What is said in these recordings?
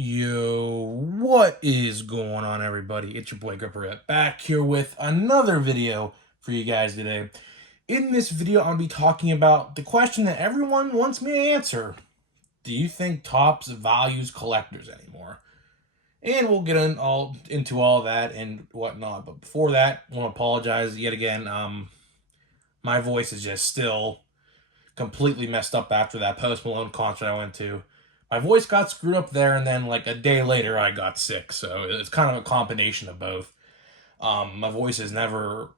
Yo, what is going on, everybody? It's your boy Gripper back here with another video for you guys today. In this video, I'll be talking about the question that everyone wants me to answer. Do you think Topps values collectors anymore? And we'll get into all that and whatnot. But before that, I want to apologize yet again. My voice is just still completely messed up after that Post Malone concert I went to. My voice got screwed up there, and then like a day later, I got sick. So it's kind of a combination of both. My voice has never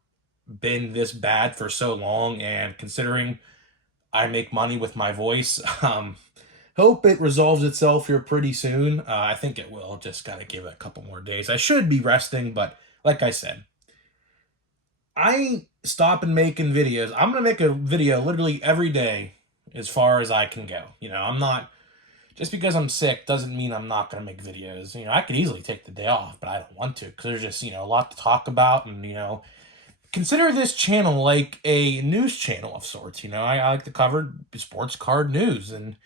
been this bad for so long, and considering I make money with my voice, hope it resolves itself here pretty soon. I think it will. Just gotta give it a couple more days. I should be resting, but like I said, I ain't stopping making videos. I'm gonna make a video literally every day as far as I can go. I'm not, just because I'm sick doesn't mean I'm not gonna make videos. I could easily take the day off, but I don't want to because there's just, a lot to talk about. And, consider this channel like a news channel of sorts. I like to cover sports card news and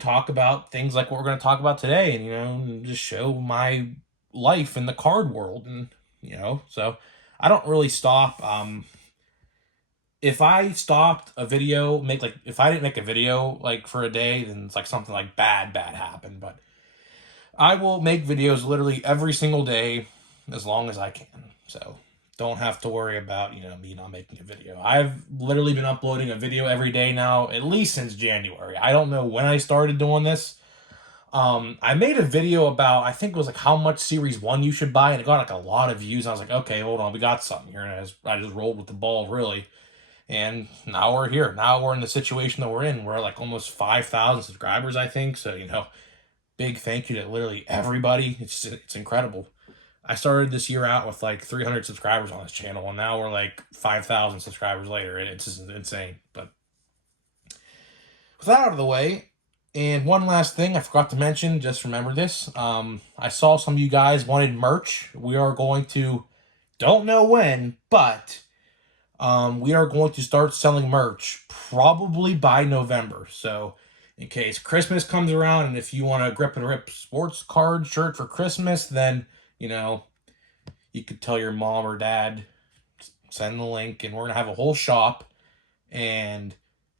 talk about things like what we're gonna talk about today, and just show my life in the card world. And, so I don't really stop. If I stopped a video, if I didn't make a video like for a day, then it's like something like bad happened. But I will make videos literally every single day as long as I can. So don't have to worry about, me not making a video. I've literally been uploading a video every day now, at least since January. I don't know when I started doing this. I made a video about, I think it was like how much Series 1 you should buy, and it got like a lot of views. I was like, okay, hold on, we got something here. And I just rolled with the ball, really. And now we're here. Now we're in the situation that we're in. We're like almost 5,000 subscribers, I think. So, big thank you to literally everybody. It's incredible. I started this year out with like 300 subscribers on this channel, and now we're like 5,000 subscribers later. It's just insane. But with that out of the way, and one last thing I forgot to mention, just remember this. I saw some of you guys wanted merch. We are going to, don't know when, but we are going to start selling merch probably by November. So in case Christmas comes around, and if you want a Grip and Rip sports card shirt for Christmas, then, you could tell your mom or dad, send the link, and we're going to have a whole shop. And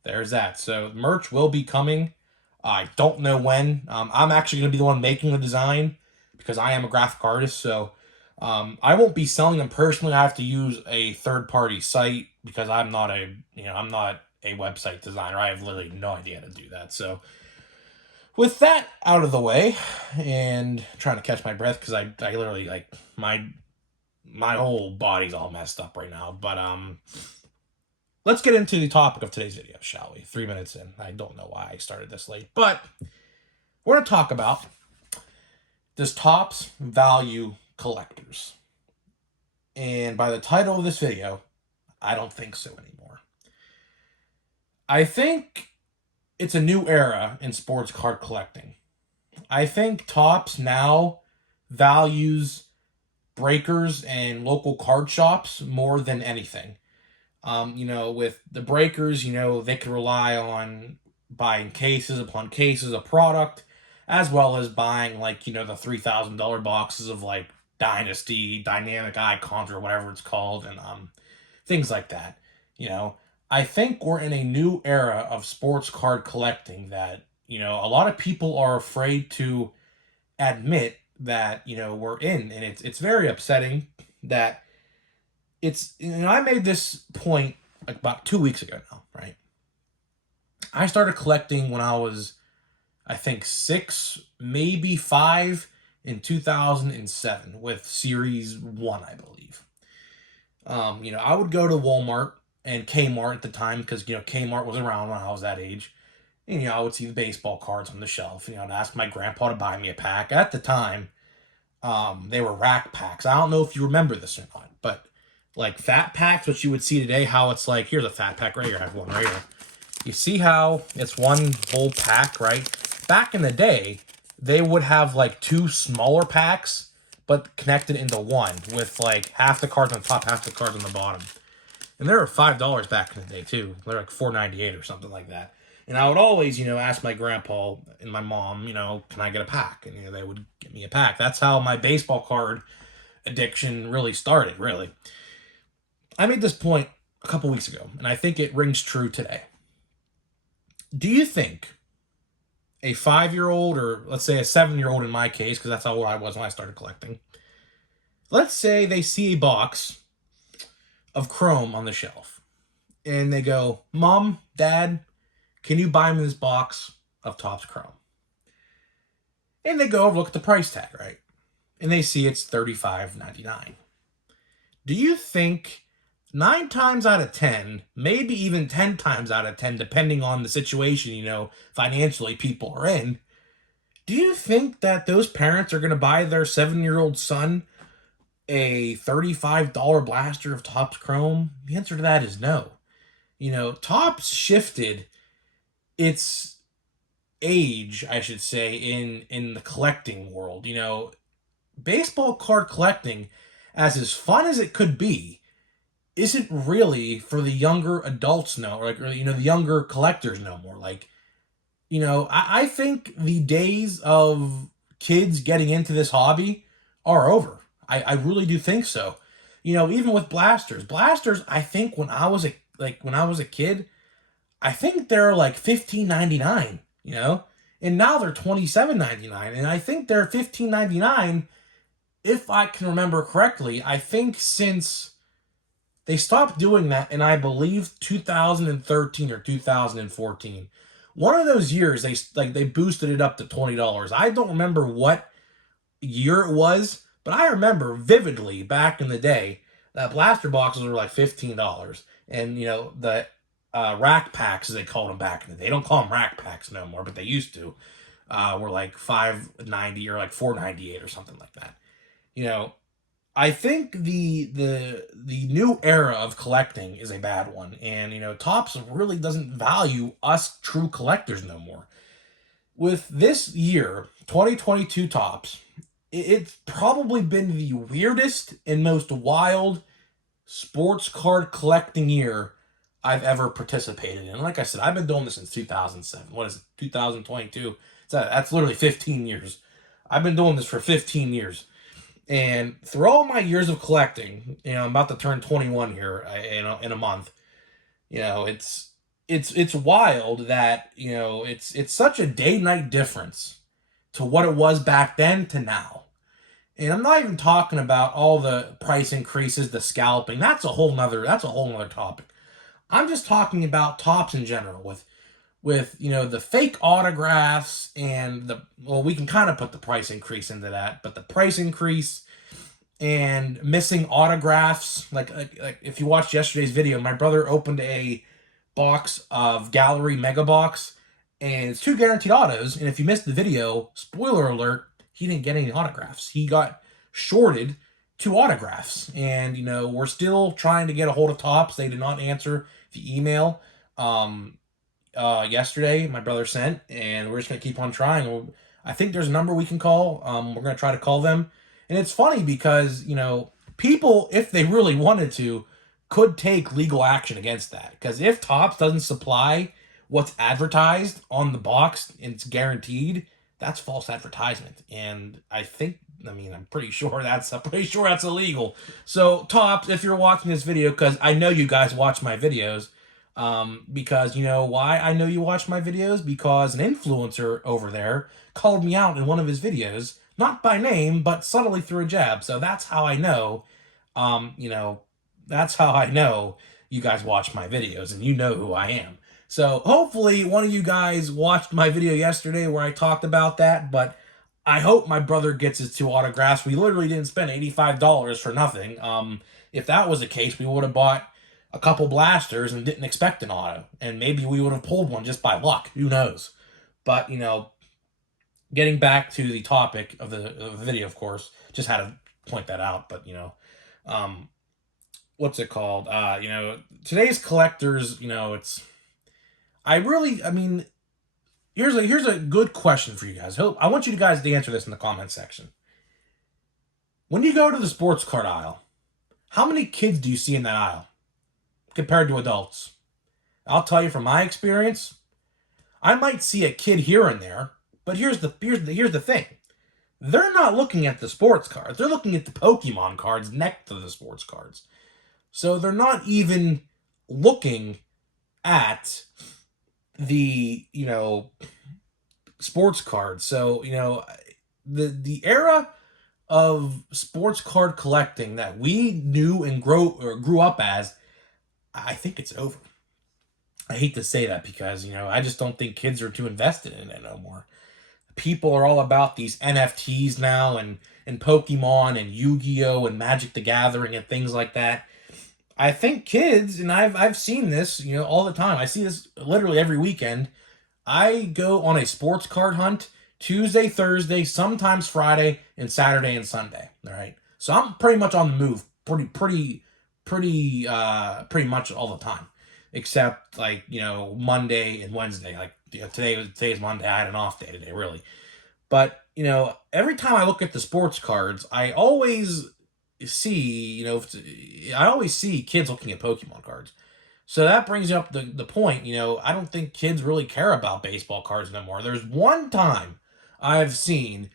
there's that. So merch will be coming. I don't know when. I'm actually going to be the one making the design because I am a graphic artist. So I won't be selling them personally. I have to use a third-party site because I'm not a website designer. I have literally no idea how to do that. So with that out of the way, and trying to catch my breath because I literally, like, my whole body's all messed up right now. But let's get into the topic of today's video, shall we? 3 minutes in. I don't know why I started this late, but we're going to talk about, does Topps value collectors? And by the title of this video, I don't think so anymore. I think it's a new era in sports card collecting. I think Topps now values breakers and local card shops more than anything. With the breakers, they can rely on buying cases upon cases of product, as well as buying, like, the $3,000 boxes of, like, Dynasty, Dynamic Icons, or whatever it's called, and things like that. I think we're in a new era of sports card collecting that, a lot of people are afraid to admit that, we're in. And it's very upsetting that it's, I made this point like about 2 weeks ago now, right? I started collecting when I was, I think, 6, maybe 5 in 2007 with Series 1, I believe. I would go to Walmart and Kmart at the time because, Kmart was around when I was that age. And, I would see the baseball cards on the shelf, and ask my grandpa to buy me a pack. At the time, they were rack packs. I don't know if you remember this or not, but like fat packs, which you would see today, how it's like, here's a fat pack right here. I have one right here. You see how it's one whole pack, right? Back in the day, they would have like 2 smaller packs, but connected into one with like half the cards on top, half the cards on the bottom. And they were $5 back in the day too. They're like $4.98 or something like that. And I would always, ask my grandpa and my mom, can I get a pack? And, they would give me a pack. That's how my baseball card addiction really started, really. I made this point a couple weeks ago, and I think it rings true today. Do you think a 5-year-old, or let's say a 7-year-old in my case, because that's how old I was when I started collecting, let's say they see a box of Chrome on the shelf, and they go, Mom, Dad, can you buy me this box of Topps Chrome? And they go over, look at the price tag, right? And they see it's $35.99. Do you think 9 times out of 10, maybe even 10 times out of 10, depending on the situation, financially people are in, do you think that those parents are going to buy their 7-year-old son a $35 blaster of Topps Chrome? The answer to that is no. Topps shifted its age, I should say, in the collecting world. Baseball card collecting, as fun as it could be, isn't really for the younger adults no, or the younger collectors no more. I think the days of kids getting into this hobby are over. I really do think so. Even with blasters, I think when I was a kid, I think they're like $15.99, and now they're $27.99, and I think they're $15.99, if I can remember correctly. I think since they stopped doing that, and I believe 2013 or 2014, one of those years they boosted it up to $20. I don't remember what year it was, but I remember vividly back in the day that blaster boxes were like $15, and the rack packs, as they called them back in the day. They don't call them rack packs no more, but they used to. Were like $5.90 or like $4.98 or something like that. I think the new era of collecting is a bad one, and Topps really doesn't value us true collectors no more. With this year, 2022 Topps, it's probably been the weirdest and most wild sports card collecting year I've ever participated in. Like I said, I've been doing this since 2007. What is it, 2022? That's literally 15 years. I've been doing this for 15 years. And through all my years of collecting, I'm about to turn 21 here in a month. It's wild that it's such a day-night difference to what it was back then to now. And I'm not even talking about all the price increases, the scalping. That's a whole nother topic. I'm just talking about Topps in general with the fake autographs and we can kind of put the price increase into that, but the price increase and missing autographs, like if you watched yesterday's video, my brother opened a box of Gallery Mega Box, and it's 2 guaranteed autos, and if you missed the video, spoiler alert, he didn't get any autographs. He got shorted 2 autographs, and we're still trying to get a hold of Topps. They did not answer the email yesterday my brother sent, and we're just gonna keep on trying. I think there's a number we can call. We're gonna try to call them. And it's funny because people, if they really wanted to, could take legal action against that, because if Topps doesn't supply what's advertised on the box and it's guaranteed, that's false advertisement. And I'm pretty sure that's illegal. So Topps, if you're watching this video, because I know you guys watch my videos, because you know why I know you watch my videos? Because an influencer over there called me out in one of his videos, not by name, but subtly through a jab. So that's how I know, that's how I know you guys watch my videos and you know who I am. So hopefully one of you guys watched my video yesterday where I talked about that, but I hope my brother gets his 2 autographs. We literally didn't spend $85 for nothing. If that was the case, we would have bought a couple blasters and didn't expect an auto, and maybe we would have pulled one just by luck. Who knows? But, getting back to the topic of the video, of course, just had to point that out. But, what's it called? Today's collectors, here's a good question for you guys. I want you guys to answer this in the comment section. When you go to the sports card aisle, how many kids do you see in that aisle compared to adults? I'll tell you from my experience, I might see a kid here and there, but here's the thing. They're not looking at the sports cards. They're looking at the Pokemon cards next to the sports cards. So they're not even looking at the, sports cards. So, the era of sports card collecting that we knew and grew up as, I think it's over. I hate to say that because, I just don't think kids are too invested in it no more. People are all about these NFTs now and Pokemon and Yu-Gi-Oh! And Magic the Gathering and things like that. I think kids, and I've seen this, all the time. I see this literally every weekend. I go on a sports card hunt Tuesday, Thursday, sometimes Friday, and Saturday and Sunday. All right. So I'm pretty much on the move pretty much all the time. Except like, Monday and Wednesday. Like today's Monday. I had an off day today, really. But, every time I look at the sports cards, I always see, kids looking at Pokemon cards. So that brings up the point, I don't think kids really care about baseball cards no more. There's one time I've seen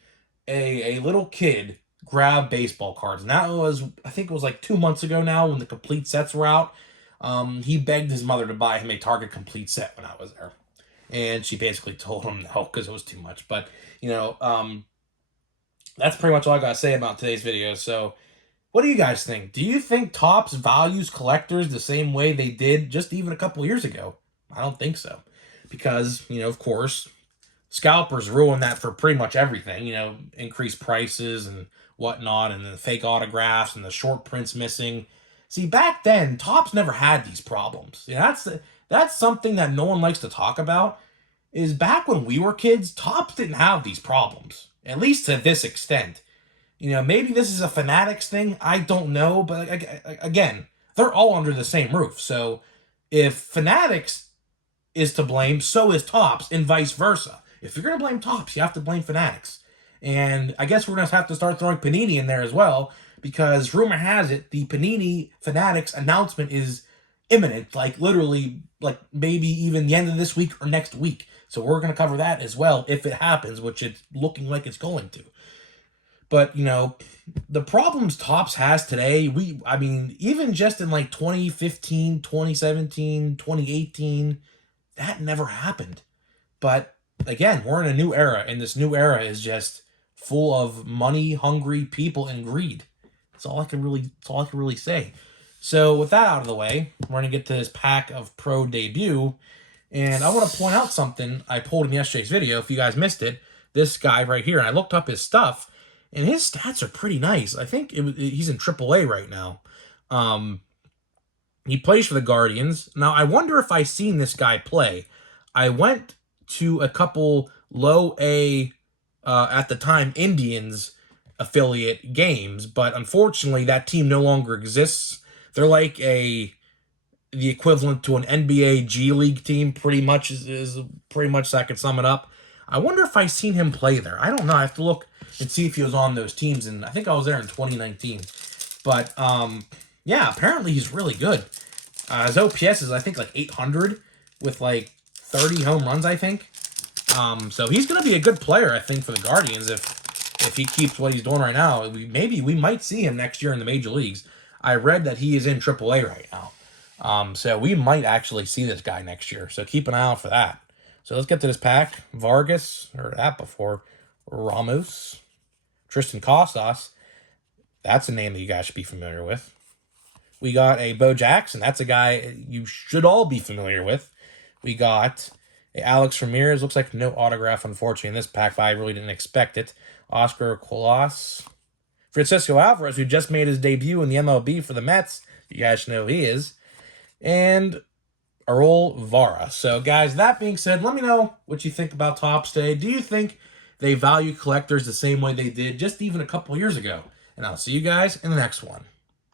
a little kid grab baseball cards, and that was, I think it was like 2 months ago now when the complete sets were out. He begged his mother to buy him a Target complete set when I was there. And she basically told him no because it was too much. But, that's pretty much all I got to say about today's video. So, what do you guys think? Do you think Topps values collectors the same way they did just even a couple years ago? I don't think so. Because, of course, scalpers ruin that for pretty much everything. Increased prices and whatnot, and the fake autographs and the short prints missing. See, back then, Topps never had these problems. That's something that no one likes to talk about, is back when we were kids, Topps didn't have these problems, at least to this extent. Maybe this is a Fanatics thing, I don't know, but again, they're all under the same roof. So if Fanatics is to blame, so is Topps, and vice versa. If you're going to blame Topps, you have to blame Fanatics. And I guess we're going to have to start throwing Panini in there as well, because rumor has it the Panini Fanatics announcement is imminent, like literally, like maybe even the end of this week or next week. So we're going to cover that as well if it happens, which it's looking like it's going to. But, the problems Topps has today, even just in like 2015, 2017, 2018, that never happened. But again, we're in a new era, and this new era is just full of money-hungry people and greed. That's all I can really say. So with that out of the way, we're going to get to this pack of Pro Debut. And I want to point out something I pulled in yesterday's video. If you guys missed it, this guy right here, and I looked up his stuff, and his stats are pretty nice. I think he's in AAA right now. He plays for the Guardians. Now, I wonder if I've seen this guy play. I went to a couple low A, at the time, Indians affiliate games, but unfortunately, that team no longer exists. They're like the equivalent to an NBA G League team, pretty much is pretty much so I can sum it up. I wonder if I've seen him play there. I don't know. I have to look and see if he was on those teams, and I think I was there in 2019. But, yeah, apparently he's really good. His OPS is, I think, like 800 with, like, 30 home runs, I think. So he's going to be a good player, I think, for the Guardians if he keeps what he's doing right now. Maybe we might see him next year in the major leagues. I read that he is in AAA right now. So we might actually see this guy next year. So keep an eye out for that. So let's get to this pack. Vargas, heard that before. Ramos. Tristan Casas. That's a name that you guys should be familiar with. We got a Bo Jackson. That's a guy you should all be familiar with. We got a Alex Ramirez. Looks like no autograph, unfortunately, in this pack, but I really didn't expect it. Oscar Colas. Francisco Alvarez, who just made his debut in the MLB for the Mets. You guys know who he is. And Earl Vara. So, guys, that being said, let me know what you think about Topps today. Do you think they value collectors the same way they did just even a couple years ago? And I'll see you guys in the next one.